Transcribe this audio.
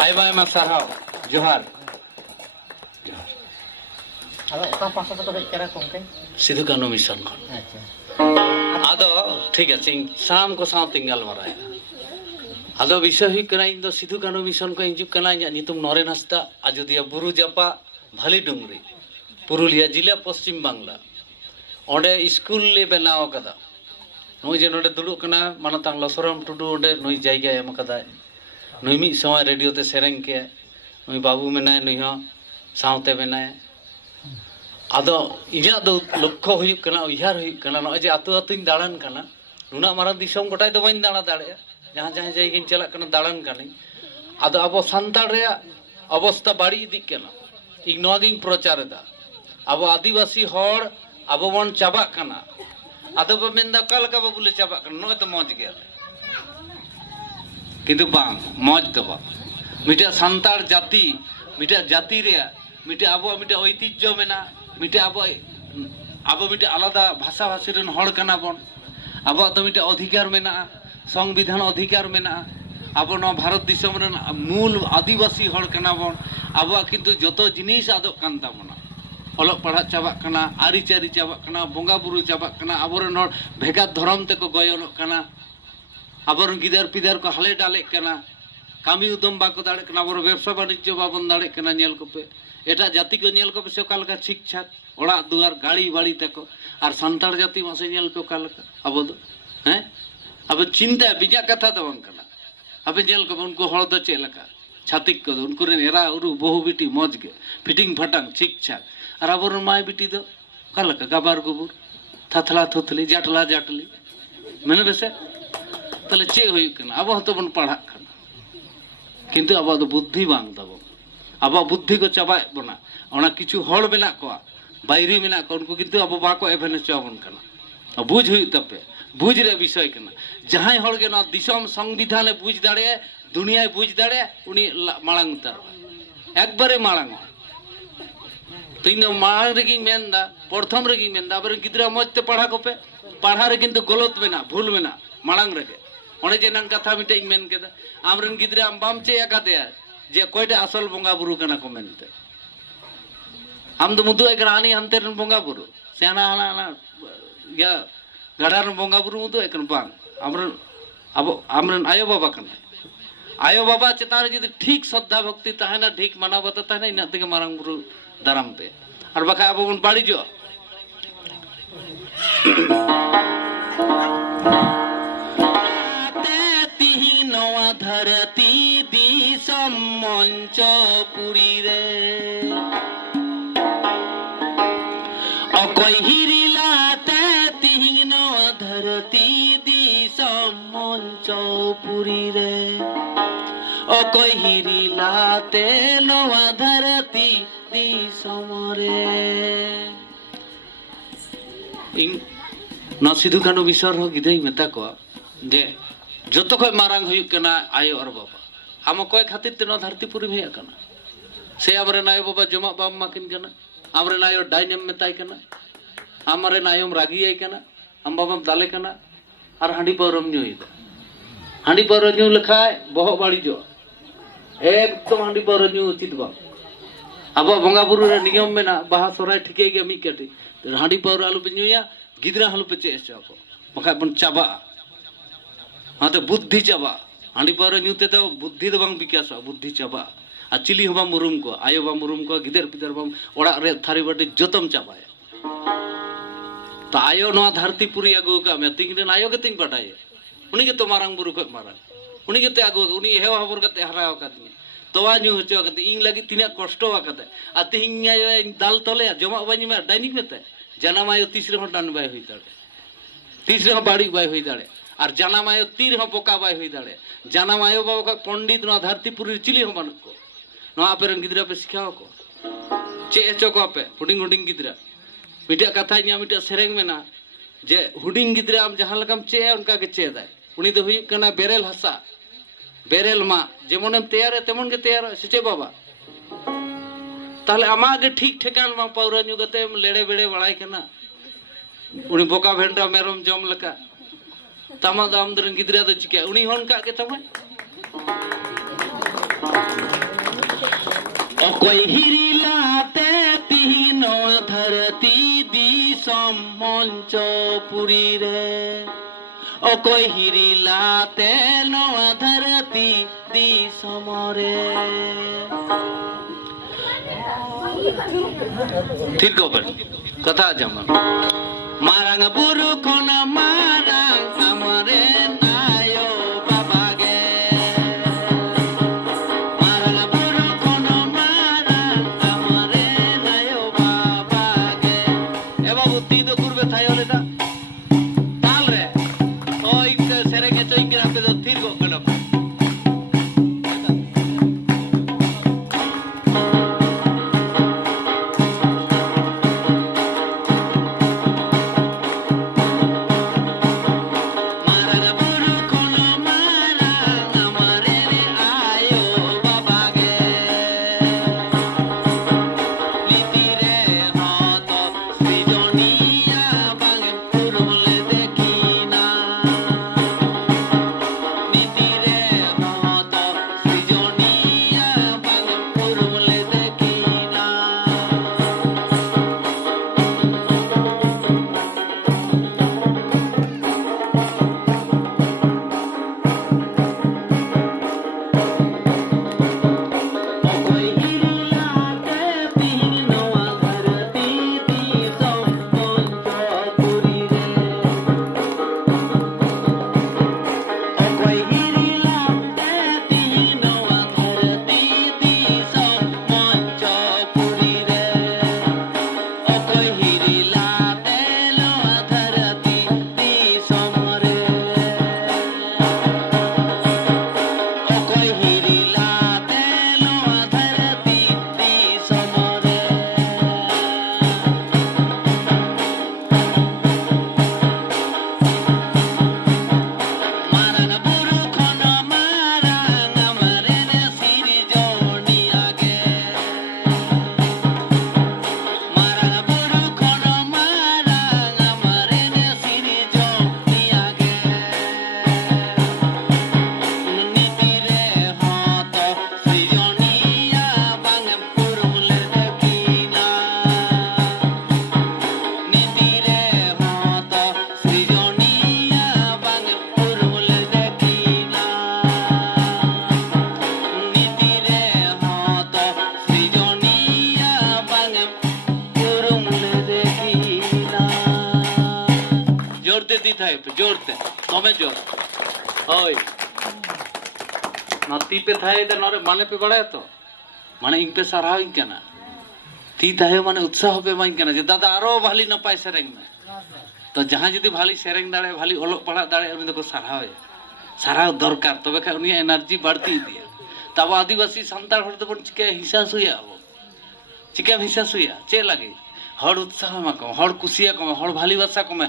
आयमा आयमा सारहाव जोहार सिधु कानू मिशन आदो ठीक है साम को साव तिंगल मराय आदो विषय हुई कना इन दो सिधु कानू मिशन को हिजुक कना इᱧᱟᱜ ᱧᱩᱛᱩᱢ ᱱᱚᱨᱮᱱ ᱦᱟᱸᱥᱫᱟ ᱟᱡᱚᱫᱤᱭᱟᱹ ᱵᱩᱨᱩ ᱡᱟᱯᱟ ᱵᱷᱟᱞᱤ ᱰᱩᱝᱨᱤ पुरुलिया जिला पश्चिम बांगला ओंडे स्कूल ले बनाव कदा नुई जे नोडे दुडुक कना मानतांग लसरम टुडू ओंडे नुई जायगा एम कदा नुई मी समय रेडियो ते सेरेंग के नुई बाबू मेनाय नुई हो सावते मेनाय आदो इᱧाग दो लक्ष्य हुई कना उयहार हुई कना नो जे आतु आतुኝ दाड़ान कना नुना मारा दिसम गोटाय दो बाñ दाड़ा दाड़े जहां जहां जायगाñ चला कना दाड़ान कनी आदो अबो सान्ताड़ रे अवस्था बाड़ी इदिक कना ᱤᱧ ᱱᱚᱣᱟ ᱜᱤᱧ ᱯᱨᱚᱪᱟᱨᱮᱫᱟ अब आदिवासी हर अब बन चाबा कना आदो बा मेंदा का लका बाबुले चाबा कना नय तो मौज गया किंतु बांग मौज तो बा मिटा संतार जाति मिटा जाति रे मिटा अब मिटा ऐतिह्य मेना मिटा अब मिटा आलादा भाषा भाषी रन हर कना बन अब तो मिटा अधिकार मेना संविधान अधिकार मेना अब न भारत दिसम रन मूल आदिवासी हर कना बन अब किंतु जतो जिनिस आदो कान ताबोना अलग पढ़ा चाबा कना आरी चारी चाबा कना बोंगा बुरु चाबा कना आबोरन हर भेगा धर्म ते को गयलोग कना आबोरन गिदार पिदार को हाले डाले कना कामी उदम बाको दाड़े कना आबोर व्यवसाय वाणिज्य बाबन दाड़े कना नेल कोपे एटा जाति को नेल कोपे से कालका ठीक छाक ओड़ा दुआर गाड़ी बाड़ी तको और संताड़ जाति मासे नेल को कालका आबो दो हैं अब चिंता बिजा कथा तो बंग कना अब नेल को उनको हळ दो चेलका छातिक को उनको रे एरा उरु बहु बिटी मौज गे फिटिंग फटांग ठीक छाक और अब माय बिटी दो कालका गाबार गुबुर थाथला थुथली जाटला जाटली मैंने वैसे तले चे हुई कना अब हतो बन पढ़ा कना किंतु अब दो बुद्धि बांग दबो अब बुद्धि को चाबाय बना ओना किछु हड़ मेना को बायरी मेना को उनको किंतु अब बाको एभेने चबन कना बुझ हुई तपे बुझ रे विषय कना जहां हड़ के ना दिसम संविधान बुझ दाड़े दुनिया बुझ दाड़े उनी माळांग उतार एकबारे माळांग तीन मांग रेगी मेंदा प्रथम रेगी मेंदा अब गिद्रा मजते पढ़ा कोपे पढ़ा रे किंतु गलत मेना भूल मेना मांग रेगे ओने जे नन कथा मिटे मेन केदा आमरन गिद्रा आम बाम चे आकाते जे कोयटे असल बोंगा बुरु कना को मेनते आम दो मुदु एक रानी हंते रन बोंगा बुरु सेना ना या गडार बोंगा बुरु मुदु एकन बांग आमरन अब आमरन आयो बाबा कना आयो बाबा चेतान जदि ठीक श्रद्धा भक्ति तहना ठीक मानवता तहना इना तेगे मारंग बुरु दाराम पे और बका अब बन बाड़ी जो नवा धरती दिसम मंच पुरी रे अकय हिरिलाते तिहिन धरती दिसम मंच पुरी रे अकय हिरिलाते नवा धरती सिधु कानू विषय गिदे मेता को जे जो खो मारांग हुई कना आयो और बाबा आम कोई खातिर ते धरती पुरी भैया कना से आमरे आयो बाबा जमा बाम माकिन कना आमरे आयो डाइनम मेताय कना आमरे आयोम रागी आई कना आम बाबाम दाले कना और हांडी पावरम ᱧᱩᱭ दा हांडी पावर ᱧᱩ लखाय बहो बाड़ी जो एकदम हांडी पावर ᱧᱩ उचित बा अब बोंगा बुरु रे नियम मेना बाहा सोराय ठिके गे मी कटी हांडी पावर आलू पे ᱧᱩᱭᱟ गिद्रा हलू पे चे को बखा बन चाबा हाँ तो बुद्धि चाबा हांडी पावर ᱧᱩते तो बुद्धि तो बांग विकास बुद्धि चाबा आ चिली हबा मुरुम को आयो बा मुरुम को गिदर पिदर बम ओड़ा रे थारी बाटी जतम चाबाय तो आयो नवा धरती पुरी आगु का मे तिंग रे आयो के तिंग पटाय उनी के तो मारांग बुरु को मारांग उनी के ते आगु उनी हेवा हबर कते हराव काती तोवा ᱧᱩ हचो कते इन लगी तिना कष्ट वाकते आ तिहिं दाल तोले जमा बानी में डाइनिंग में ते जनामायो तीसरे हो डान बाय हुई दाड़े तीसरे हो बाड़ी बाय हुई दाड़े और जनामायो तीर हो बोका बाय हुई दाड़े जनामायो बाबा पंडित न धरती पुरी चिली हो बन को न आपे रन गिद्रा पे सिखाओ को चे हचो को आपे हुडिंग हुडिंग गिद्रा मिटा कथा nya मिटा सेरेंग मेना जे हुडिंग गिद्रा आम जहां लकम चे उनका के चे दाय उनी तो हुई कना बेरेल हसा बेरेल मा जेमोनम तैयार है तेमन के तैयार से बाबा ताले आमा के ठीक ठेकान मा पाउरा ᱧᱩ कते लेड़े बेड़े बड़ाई कना उनी बोका भेंडा मेरम जम लका तमा दाम दरन गिद्रा दो चिके उनी होन का के तमा অকই হিরিলাতে তিন ধরতি দিশম মঞ্চ পুরীরে অকই হিরিলাতে নয়া ধরতি দিশমরে ঠিক খবর কথা যেমন মারাং বুরু কোন মারাং আমারে নায়ো বাবাগে মারাং বুরু কোন মারাং আমারে নায়ো বাবাগে এ বাবু তুই তো করবে তাই হলে না তাল রে ওই সেরেগে চইঙ্গিরা পে তো থির গো গেল जोड़ते दी था जोड़ते तमें जोड़ ओए नती पे था इधर नरे माने पे बड़ा तो माने इंग पे सारा इंग क्या ना ती था माने उत्साह पे माइन क्या ना जे दादा आरो भाली न पाए सेरेंग में तो जहाँ जितनी भाली सेरेंग दाड़े भाली ओलोक पढ़ा दाड़े उन्हें तो को सारा दरकार तो वे उन्हें एनर्जी बढ़ती दिया तब आदिवासी संताल हर तो बन चिके हिस्सा सुया वो चिके हिस्सा सुया चे लगे हर उत्साह में कम हर कुशिया कम हर भाली बसा कम